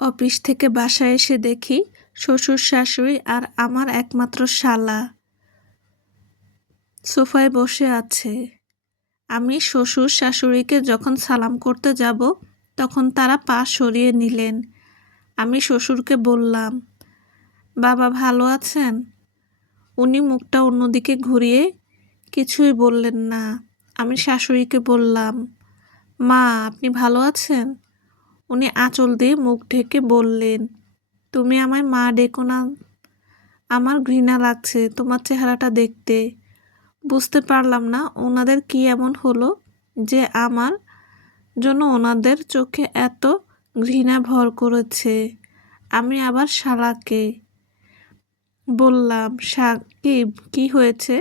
Office থেকে বাসায় এসে দেখি শ্বশুর শাশুড়ি আর আমার একমাত্র শালা সোফায় বসে আছে। আমি শ্বশুর শাশুড়িকে যখন সালাম করতে যাব তখন তারা পা সরিয়ে নিলেন। আমি শ্বশুরকে বললাম, বাবা ভালো আছেন? উনি মুখটা অন্যদিকে ঘুরিয়ে কিছুই বললেন না। আমি শাশুড়িকে বললাম, মা আপনি ভালো আছেন? উনি আঁচল দিয়ে মুখ ঢেকে বললেন, তুমি আমায় মা ডেকো না, আমার ঘৃণা লাগছে তোমার চেহারাটা দেখতে। বুঝতে পারলাম না ওনাদের কি এমন হলো যে আমার জন্য ওনাদের চোখে এত ঘৃণা ভর করেছে। আমি আবার শালাকে বললাম, সাকিব কি হয়েছে?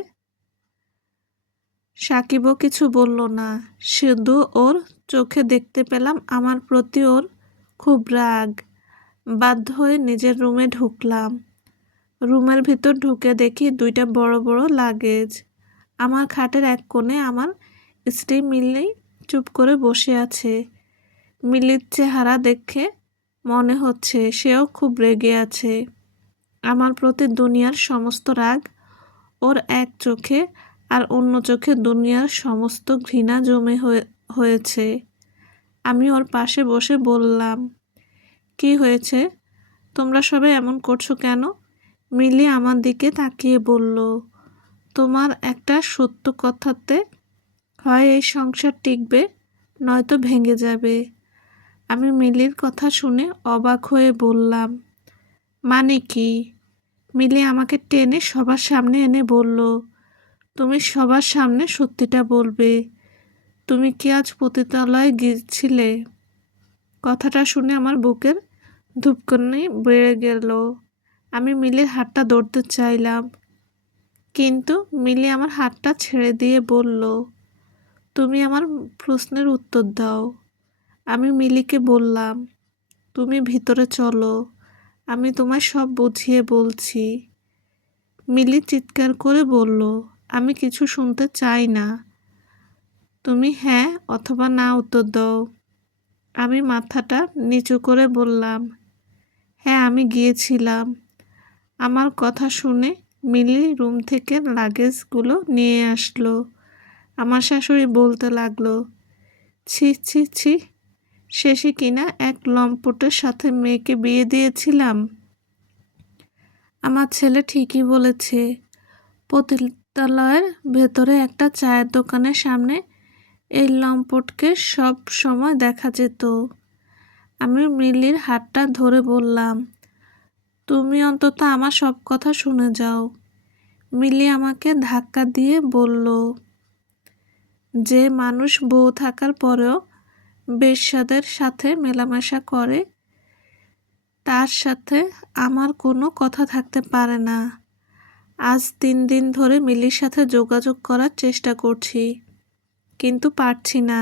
সাকিবও কিছু বলল না, শুধু ওর চোখে দেখতে পেলাম আমার প্রতি ওর খুব রাগ। বাধ্য হয়ে নিজের রুমে ঢুকলাম। রুমের ভিতর ঢুকে দেখি দুইটা বড় বড় লাগেজ। আমার খাটের এক কোণে আমার স্ত্রী মিলি চুপ করে বসে আছে। মিলির চেহারা দেখে মনে হচ্ছে সেও খুব রেগে আছে। আমার প্রতি দুনিয়ার সমস্ত রাগ ওর এক চোখে, আর অন্য চোখে দুনিয়ার সমস্ত ঘৃণা জমে হয়েছে। আমি ওর পাশে বসে বললাম, কি হয়েছে? তোমরা সবাই এমন করছো কেন? মিলি আমার দিকে তাকিয়ে বলল, তোমার একটা সত্য কথাতে হয় এই সংসার টিকবে, নয়তো ভেঙে যাবে। আমি মিলির কথা শুনে অবাক হয়ে বললাম, মানে কি? মিলি আমাকে টেনে সবার সামনে এনে বলল, তুমি সবার সামনে সত্যিটা বলবে। তুমি কি আজ পতিতালয়ে গিয়েছিলে? কথাটা শুনে আমার বুকের ধুপকানি বেড়ে গেল। আমি মিলির হাতটা ধরতে চাইলাম, কিন্তু মিলি আমার হাতটা ছেড়ে দিয়ে বলল, তুমি আমার প্রশ্নের উত্তর দাও। আমি মিলিকে বললাম, তুমি ভিতরে চলো, আমি তোমায় সব বুঝিয়ে বলছি। মিলি চিৎকার করে বলল, আমি কিছু শুনতে চাই না, তুমি হ্যাঁ অথবা না উত্তর দাও। আমি মাথাটা নিচু করে বললাম, হ্যাঁ আমি গিয়েছিলাম। আমার কথা শুনে মিলি রুম থেকে লাগেজগুলো নিয়ে আসলো। আমার শাশুড়ি বলতে লাগলো, ছি ছি ছি, শেষে কিনা এক লম্পটের সাথে মেয়েকে বিয়ে দিয়েছিলাম। আমার ছেলে ঠিকই বলেছে, পতিতালয়ের ভেতরে একটা চায়ের দোকানের সামনে এই লম্পটকে সব সময় দেখা যেত। আমি মিলির হাতটা ধরে বললাম, তুমি অন্তত আমার সব কথা শুনে যাও। মিলি আমাকে ধাক্কা দিয়ে বলল, যে মানুষ বউ থাকার পরেও বেশ্যাদের সাথে মেলামেশা করে তার সাথে আমার কোনো কথা থাকতে পারে না। আজ 3 দিন ধরে মিলির সাথে যোগাযোগ করার চেষ্টা করছি, কিন্তু পারছি না।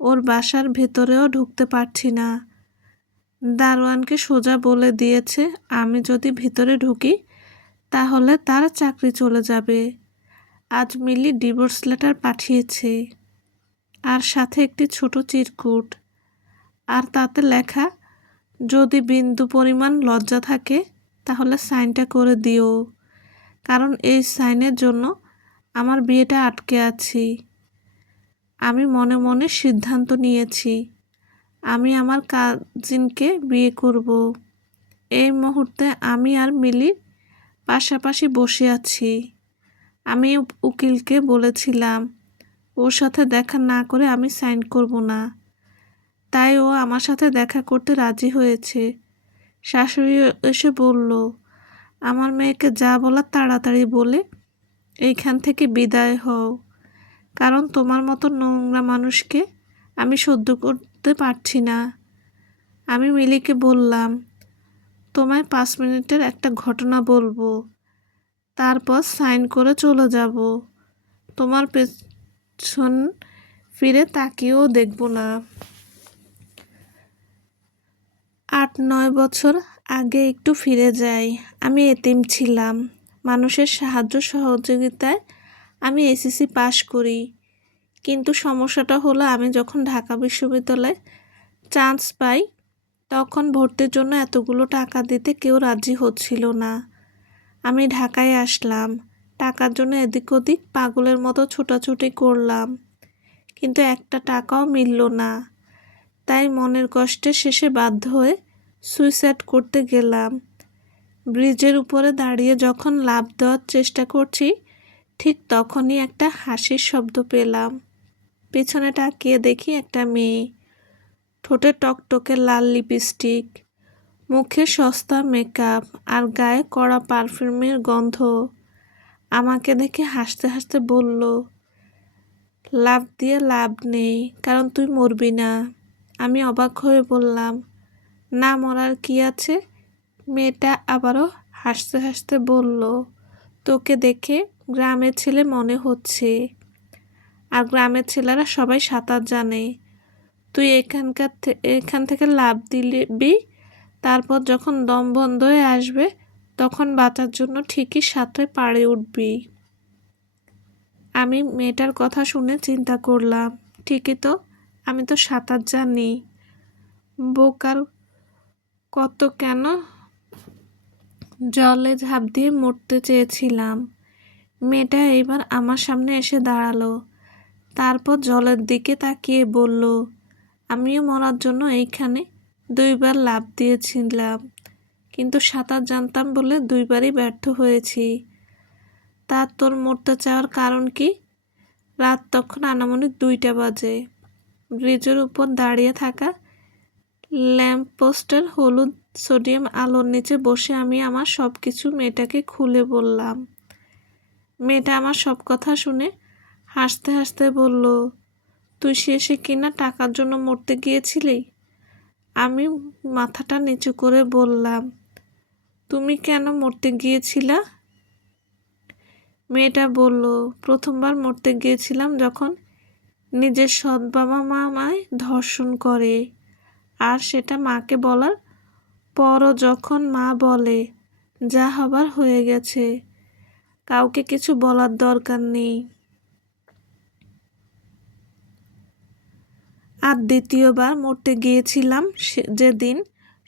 ওর বাসার ভেতরেও ঢুকতে পারছি না। দারোয়ানকে সোজা বলে দিয়েছে আমি যদি ভিতরে ঢুকি তাহলে তার চাকরি চলে যাবে। আজ মিলি ডিভোর্স লেটার পাঠিয়েছে, আর সাথে একটি ছোট চিরকুট, আর তাতে লেখা, যদি বিন্দু পরিমাণ লজ্জা থাকে তাহলে সাইনটা করে দিও, কারণ এই সাইনের জন্য আমার বিয়েটা আটকে আছি। আমি মনে মনে সিদ্ধান্ত নিয়েছি আমি আমার কাজিনকে বিয়ে করব। এই মুহূর্তে আমি আর মিলি পাশাপাশি বসে আছি। আমি উকিলকে বলেছিলাম ওর সাথে দেখা না করে আমি সাইন করব না, তাই ও আমার সাথে দেখা করতে রাজি হয়েছে। শাশুড়ি এসে বলল, আমার মেয়েকে যা বলার তাড়াতাড়ি বলে এইখান থেকে বিদায় হও, কারণ তোমার মতো নোংরা মানুষকে আমি সহ্য করতে পারছি না। আমি মিলিকে বললাম, তোমায় 5 মিনিটের একটা ঘটনা বলবো, তারপর সাইন করে চলে যাব। তোমার পেছন ফিরে তাকিয়েও দেখব না। 8-9 বছর আগে একটু ফিরে যাই। আমি এতিম ছিলাম। মানুষের সাহায্য সহযোগিতায় আমি এসএসসি পাশ করি, কিন্তু সমস্যাটা হলো আমি যখন ঢাকা বিশ্ববিদ্যালয়ে চান্স পাই তখন ভর্তির জন্য এতগুলো টাকা দিতে কেউ রাজি হচ্ছিল না। আমি ঢাকায় আসলাম, টাকার জন্য এদিক ওদিক পাগলের মতো ছোটাছুটি করলাম, কিন্তু একটা টাকাও মিলল না। তাই মনের কষ্টে শেষে বাধ্য হয়ে সুইসাইড করতে গেলাম। ব্রিজের উপরে দাঁড়িয়ে যখন লাফ দেওয়ার চেষ্টা করছি, ঠিক তখনই একটা হাসির শব্দ পেলাম। পেছনে তাকিয়ে দেখি একটা মেয়ে, ঠোঁটে টকটকে লাল লিপস্টিক, মুখে সস্তা মেকআপ আর গায়ে কড়া পারফিউমের গন্ধ। আমাকে দেখে হাসতে হাসতে বলল, লাফ দিয়ে লাভ নেই, কারণ তুই মরবি না। আমি অবাক হয়ে বললাম, না মরার কি আছে? মেয়েটা আবারও হাসতে হাসতে বলল, তোকে দেখে গ্রামের ছেলে মনে হচ্ছে, আর গ্রামের ছেলেরা সবাই সাঁতার জানে। তুই এখান থেকে লাফ দিবি, তারপর যখন দম বন্ধ হয়ে আসবে তখন বাঁচার জন্য ঠিকই সাঁতরে পাড়ে উঠবি। আমি মেয়েটার কথা শুনে চিন্তা করলাম, ঠিকই তো, আমি তো সাঁতার জানি, বোকার কত কেন জলে ঝাঁপ দিয়ে মরতে চেয়েছিলাম। মেয়েটা এবার আমার সামনে এসে দাঁড়ালো, তারপর জলের দিকে তাকিয়ে বলল, আমিও মরার জন্য এইখানে 2বার লাফ দিয়েছিলাম, কিন্তু সাঁতার জানতাম বলে 2বারই ব্যর্থ হয়েছি। তা তোর মরতে চাওয়ার কারণ কি? রাত তখন আনুমানিক 2টা বাজে। ব্রিজের উপর দাঁড়িয়ে থাকা ল্যাম্পপোস্টের হলুদ সোডিয়াম আলোর নিচে বসে আমি আমার সব কিছু মেয়েটাকে খুলে বললাম। মেয়েটা আমার সব কথা শুনে হাসতে হাসতে বলল, তুই শেষে কিনা টাকার জন্য মরতে গিয়েছিলি? আমি মাথাটা নিচু করে বললাম, তুমি কেন মরতে গিয়েছিলা? মেয়েটা বলল, প্রথমবার মরতে গিয়েছিলাম যখন নিজের সৎ বাবা মা আমায় ধর্ষণ করে, আর সেটা মাকে বলার পরও যখন মা বলে, যা হবার হয়ে গেছে, কাউকে কিছু বলার দরকার নেই। আর দ্বিতীয়বার মরতে গিয়েছিলাম যেদিন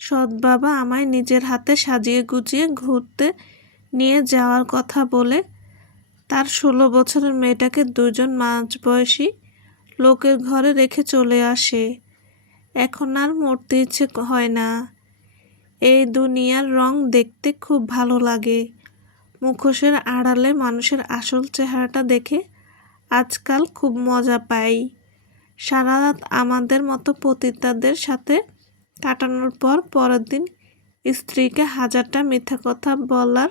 সৎ বাবা আমায় নিজের হাতে সাজিয়ে গুছিয়ে ঘুরতে নিয়ে যাওয়ার কথা বলে তার 16 বছরের মেয়েটাকে 2জন মাঝবয়সী লোকের ঘরে রেখে চলে আসে। এখন আর মরতে ইচ্ছে হয় না। এই দুনিয়ার রং দেখতে খুব ভালো লাগে। মুখোশের আড়ালে মানুষের আসল চেহারাটা দেখে আজকাল খুব মজা পাই। সারা রাত আমাদের মতো পতিতাদের সাথে কাটানোর পর পরের দিন স্ত্রীকে 1000টা মিথ্যা কথা বলার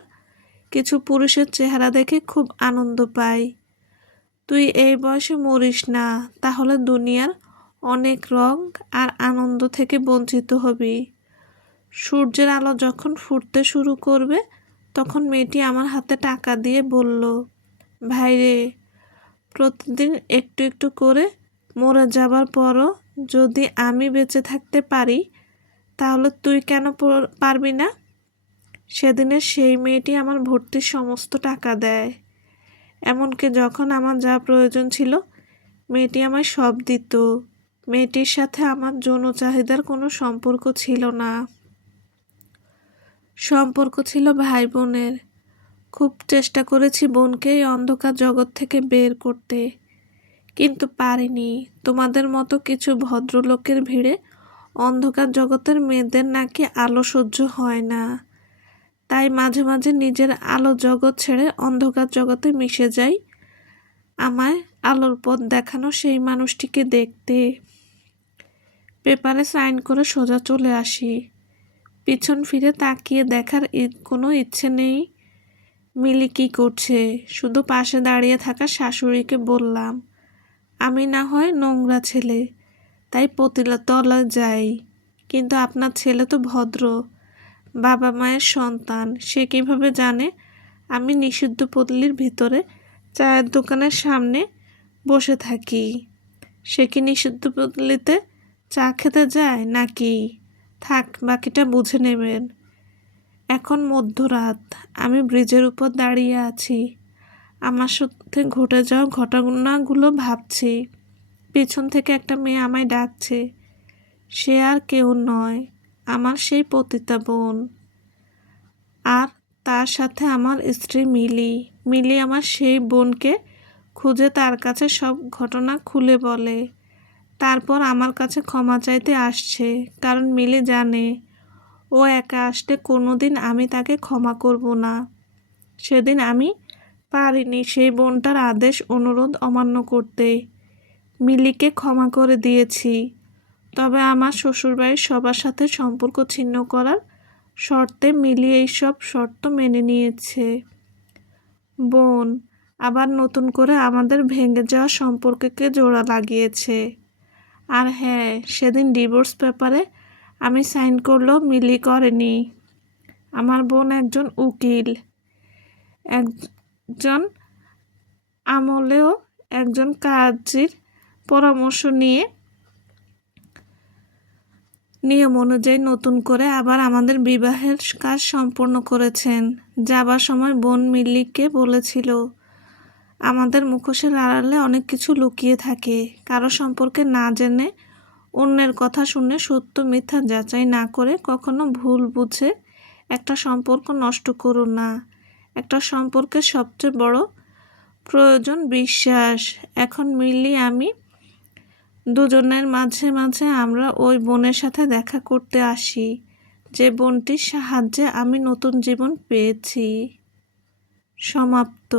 কিছু পুরুষের চেহারা দেখে খুব আনন্দ পাই। তুই এই বয়সে মরিস না, তাহলে দুনিয়ার অনেক রং আর আনন্দ থেকে বঞ্চিত হবি। সূর্যের আলো যখন ফুটতে শুরু করবে তখন মেয়েটি আমার হাতে টাকা দিয়ে বলল, ভাইরে, প্রতিদিন একটু একটু করে মরে যাবার পরও যদি আমি বেঁচে থাকতে পারি, তাহলে তুই কেন পারবি না? সেদিনের সেই মেয়েটি আমার ভর্তির সমস্ত টাকা দেয়। এমনকি যখন আমার যা প্রয়োজন ছিল মেয়েটি আমায় সব দিত। মেয়েটির সাথে আমার যৌন চাহিদার কোনো সম্পর্ক ছিল না, সম্পর্ক ছিল ভাই বোনের। খুব চেষ্টা করেছি বোনকে এই অন্ধকার জগৎ থেকে বের করতে, কিন্তু পারিনি। তোমাদের মতো কিছু ভদ্রলোকের ভিড়ে অন্ধকার জগতের মেয়েদের নাকি আলো সহ্য হয় না, তাই মাঝে মাঝে নিজের আলো জগৎ ছেড়ে অন্ধকার জগতে মিশে যাই আমায় আলোর পথ দেখানো সেই মানুষটিকে দেখতে। পেপারে সাইন করে সোজা চলে আসি। পিছন ফিরে তাকিয়ে দেখার কোনো ইচ্ছে নেই মিলি কী করছে। শুধু পাশে দাঁড়িয়ে থাকা শাশুড়িকে বললাম, আমি না হয় নোংরা ছেলে, তাই পতিতলায় যাই, কিন্তু আপনার ছেলে তো ভদ্র, বাবা মায়ের সন্তান, সে কীভাবে জানে আমি নিষিদ্ধ পল্লীর ভিতরে চায়ের দোকানের সামনে বসে থাকি? সে কি নিষিদ্ধ পল্লীতে চা খেতে যায় নাকি? থাক, বাকিটা বুঝে নেবেন। এখন মধ্যরাত, আমি ব্রিজের উপর দাঁড়িয়ে আছি, আমার সাথে ঘটে যাওয়া ঘটনাগুলো ভাবছি। পিছন থেকে একটা মেয়ে আমায় ডাকছে। সে আর কেউ নয়, আমার সেই পতিতা বোন। আর তার সাথে আমার স্ত্রী মিলি। মিলি আমার সেই বোনকে খুঁজে তার কাছে সব ঘটনা খুলে বলে। তারপর আমার কাছে ক্ষমা চাইতে আসছে, কারণ মিলি জানে ও একা আসলে কোনোদিন আমি তাকে ক্ষমা করব না। সেদিন আমি পারিনি সেই বোনটার আদেশ অনুরোধ অমান্য করতে। মিলিকে ক্ষমা করে দিয়েছি, তবে আমার শ্বশুরবাড়ির সবার সাথে সম্পর্ক ছিন্ন করার শর্তে মিলি এইসব শর্ত মেনে নিয়েছে। বোন আবার নতুন করে আমাদের ভেঙে যাওয়া সম্পর্ককে জোড়া লাগিয়েছে। আর হ্যাঁ, সেদিন ডিভোর্স পেপারে আমি সাইন করলেও মিলি করেনি। আমার বোন একজন উকিল, একজন আমলেও একজন কাজীর পরামর্শ নিয়ে নিয়ম অনুযায়ী নতুন করে আবার আমাদের বিবাহের কাজ সম্পন্ন করেছেন। যাবার সময় বোন মিল্লিকে বলেছিল, আমাদের মুখোশের আড়ালে অনেক কিছু লুকিয়ে থাকে। কারো সম্পর্কে না জেনে, অন্যের কথা শুনে, সত্য মিথ্যা যাচাই না করে কখনো ভুল বুঝে একটা সম্পর্ক নষ্ট করো না। একটা সম্পর্কের সবচেয়ে বড় প্রয়োজন বিশ্বাস। এখন মিল্লি আমি দুজনের মাঝে মাঝে আমরা ওই বোনের সাথে দেখা করতে আসি, যে বোনটির সাহায্যে আমি নতুন জীবন পেয়েছি। সমাপ্ত।